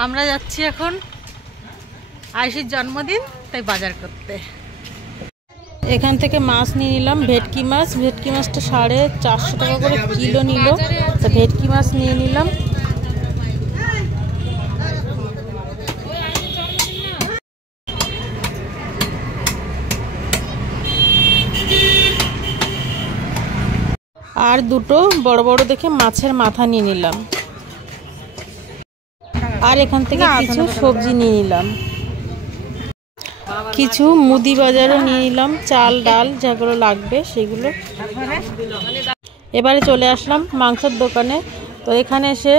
আমরা যাচ্ছি এখন আয়ুষীর জন্মদিন, তাই বাজার করতে। এখান থেকে মাছ নিয়ে নিলাম, ভেটকি মাছ। ভেটকি মাছটা 450 টাকা করে কিলো নিল, তা ভেটকি মাছ নিয়ে নিলাম। আর দুটো বড় বড় দেখে মাছের মাথা নিয়ে নিলাম। আর এখান থেকে কিছু সবজি নিয়ে নিলাম, কিছু মুদি বাজারও নিয়ে নিলাম, চাল ডাল যেগুলো লাগবে সেগুলো। এবারে চলে আসলাম মাংসের দোকানে। তো এখানে এসে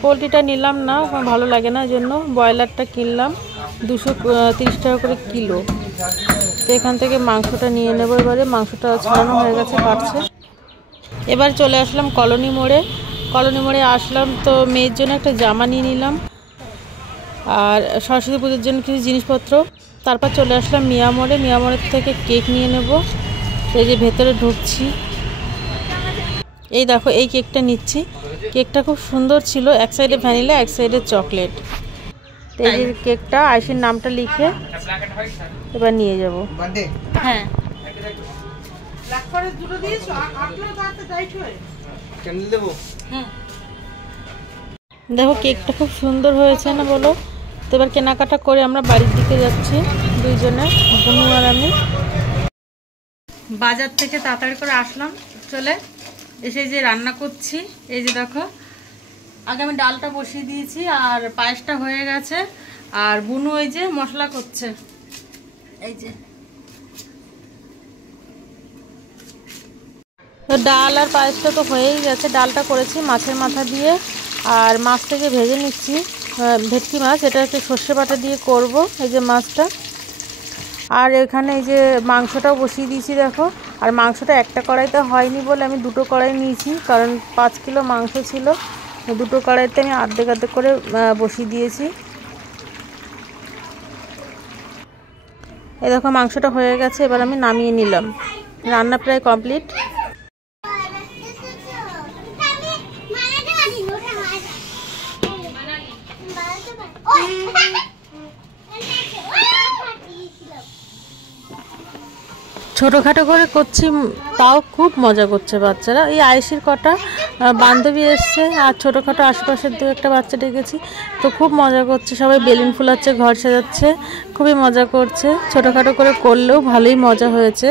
পোলট্রিটা নিলাম না, ভালো লাগে না, জন্য ব্রয়লারটা কিনলাম 230 টাকা করে কিলো। তো এখান থেকে মাংসটা নিয়ে নেবো। এবারে মাংসটা ছাড়ানো হয়ে গেছে, কাটছে। এবার চলে আসলাম কলোনি মোড়ে। কলোনি মোড়ে আসলাম তো মেয়ের জন্য একটা জামা নিয়ে নিলাম, আর সরস্বতী পুজোর জন্য কিছু জিনিসপত্র। তারপর চলে আসলাম মিয়া মোড়ে। মিয়া মোড়ের থেকে কেক নিয়ে নেব। এই যে ভেতরে ঢুকছি, এই দেখো এই কেকটা নিচ্ছি। কেকটা খুব সুন্দর ছিল, এক সাইডে ভ্যানিলা এক সাইডে চকলেট। এই যে কেকটা আয়ুষীর নামটা লিখে এবার নিয়ে যাব। হ্যাঁ, দেখো কেকটা খুব সুন্দর হয়েছে না বলো? তো এবার কেনাকাটা করে আমরা বাড়ির দিকে যাচ্ছি দুইজনে, বোনু আর আমি। বাজার থেকে তাড়াতাড়ি করে আসলাম, চলে এসে যে রান্না করছি। এই যে দেখো, আগে আমি ডালটা বসিয়ে দিয়েছি আর পায়েসটা হয়ে গেছে, আর বুনু এই যে মশলা করছে। এই যে তো ডাল আর পায়েসটা তো হয়েই গেছে। ডালটা করেছি মাছের মাথা দিয়ে, আর মাছ থেকে ভেজে নিচ্ছি ভেটকি মাছ। এটা একটু সর্ষে বাটা দিয়ে করব, এই যে মাছটা। আর এখানে এই যে মাংসটাও বসিয়ে দিয়েছি দেখো। আর মাংসটা একটা কড়াইতে হয়নি বলে আমি দুটো কড়াই নিয়েছি, কারণ 5 কিলো মাংস ছিল। দুটো কড়াইতে আমি অর্ধেক অর্ধেক করে বসিয়ে দিয়েছি। এই দেখো মাংসটা হয়ে গেছে, এবার আমি নামিয়ে নিলাম। রান্না প্রায় কমপ্লিট। ছোটোখাটো করে করছি, তাও খুব মজা করছে বাচ্চারা। এই আয়ুষীর কটা বান্ধবী এসছে, আর ছোটোখাটো আশেপাশের 2-1টা বাচ্চা ডেকেছি, তো খুব মজা করছে। সবাই বেলুন ফুলাচ্ছে, ঘর সাজাচ্ছে, খুবই মজা করছে। ছোটোখাটো করে করলেও ভালোই মজা হয়েছে।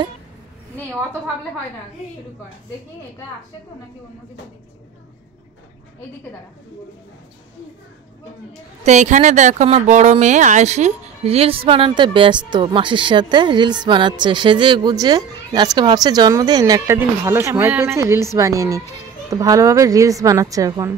অত ভাবলে হয় না, শুরু কর। দেখি এটা আসে তো নাকি অন্য কিছু দিচ্ছি। এইদিকে দাঁড়া। তো এখানে দেখো আমার বড় মেয়ে আয়ুষী রিলস বানাতে ব্যস্ত, মাসির সাথে রিলস বানাচ্ছে সেজে গুজে। আজকে ভাবছে জন্মদিন, একটা দিন ভালো সময় পেয়েছি, রিলস বানিয়ে নি। তো ভালোভাবে রিলস বানাচ্ছে এখন।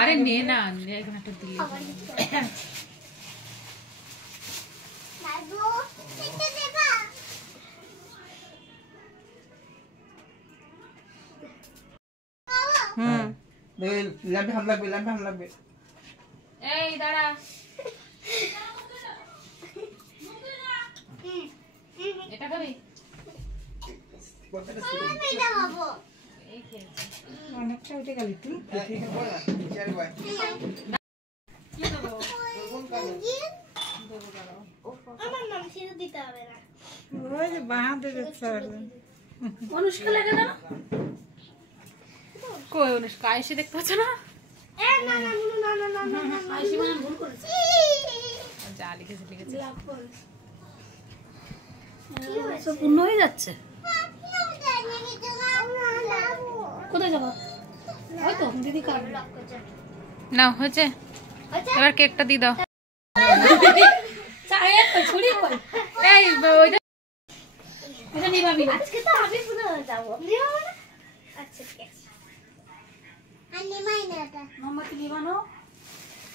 আরে নে না, এখন একটা দিলে ল্যাম্পে হাম লাগবে, ল্যাম্পে হাম লাগবে। এই দাঁড়া, এটা খাবি? অনেকটা উঠে গেলি তুই। ওই যে বাঁধে দেখতে পারবেন। অনুষ্কা লাগে না? কই অনুষ্কা? আয়ুষী দেখতে পাচ্ছ না? যা লিখেছে লিখেছে পূর্ণ হয়ে যাচ্ছে। কোথায় যাবো? ওই তো দিদি কাটবে। না হয়েছে, এবার কেকটা দিয়ে দাও। চায়ের কই ছুরি কই? এই ওইটা এটা নিবাবি না। আজকে তো আমি পুরো যাব আচ্ছা ঠিক আছে আমি মাইনাটা মোমবাতি নিবানো।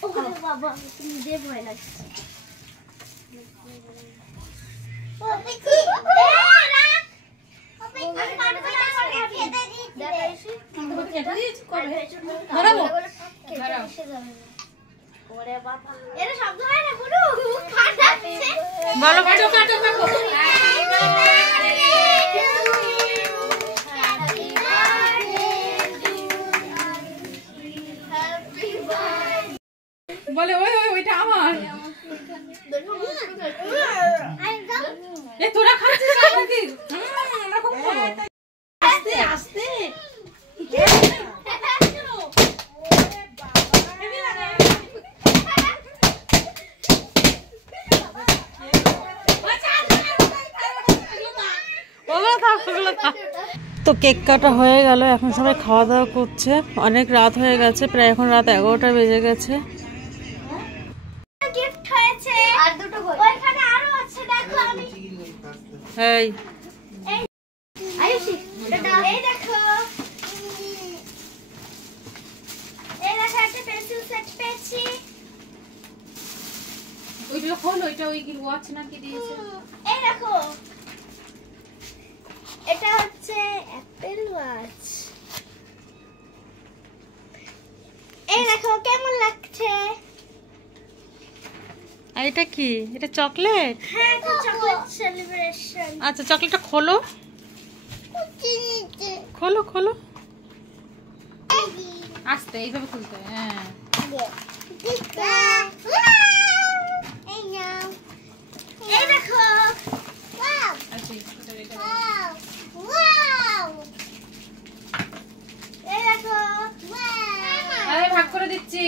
ওরে বাবা তুমি দে ভয় লাগছে ও পিছি এ রাখ ও পিছি আমি কাটবো না করে খেতে দিচ্ছি দেখাইছি এটা দিয়েছি কবে? ধরাবো ওরে বাবা এর শব্দ হয় না গুরু খাটাচ্ছে বলো কাটো কাটো কাটো। বলে ওই ওই ওইটা আমার। এ তোরা খাচ্ছিস নাকি? আমরা খুব খাবো। আস্তে আস্তে। তো কেক কাটা হয়ে গেল, এখন সবাই খাওয়া দাওয়া করছে। অনেক রাত হয়ে গেছে, প্রায় এখন রাত 11টা বেজে গেছে। গিফট হয়েছে আর দুটো ওইখানে আরো আছে দেখো আমি এই আয়ুষি এটা এই দেখো একটা পেন্সিল সেট পেয়েছি ওইগুলো খোল, ওইটা ওই ওয়াচ নাকি দিয়েছে। এই দেখো এটা হচ্ছে অ্যাপল ওয়াচ এই দেখো কেমন লাগছে আর এটা কি? এটা চকলেট? হ্যাঁ এটা চকলেট সেলিব্রেশন আচ্ছা, চকলেটটা খোলো খোলো খোলো। আস্তে এইভাবে খুলতে হয়। হ্যাঁ এই দেখো আচ্ছা এটা রেখে দাও। এই দেখো আরে ভাগ করে দিচ্ছি।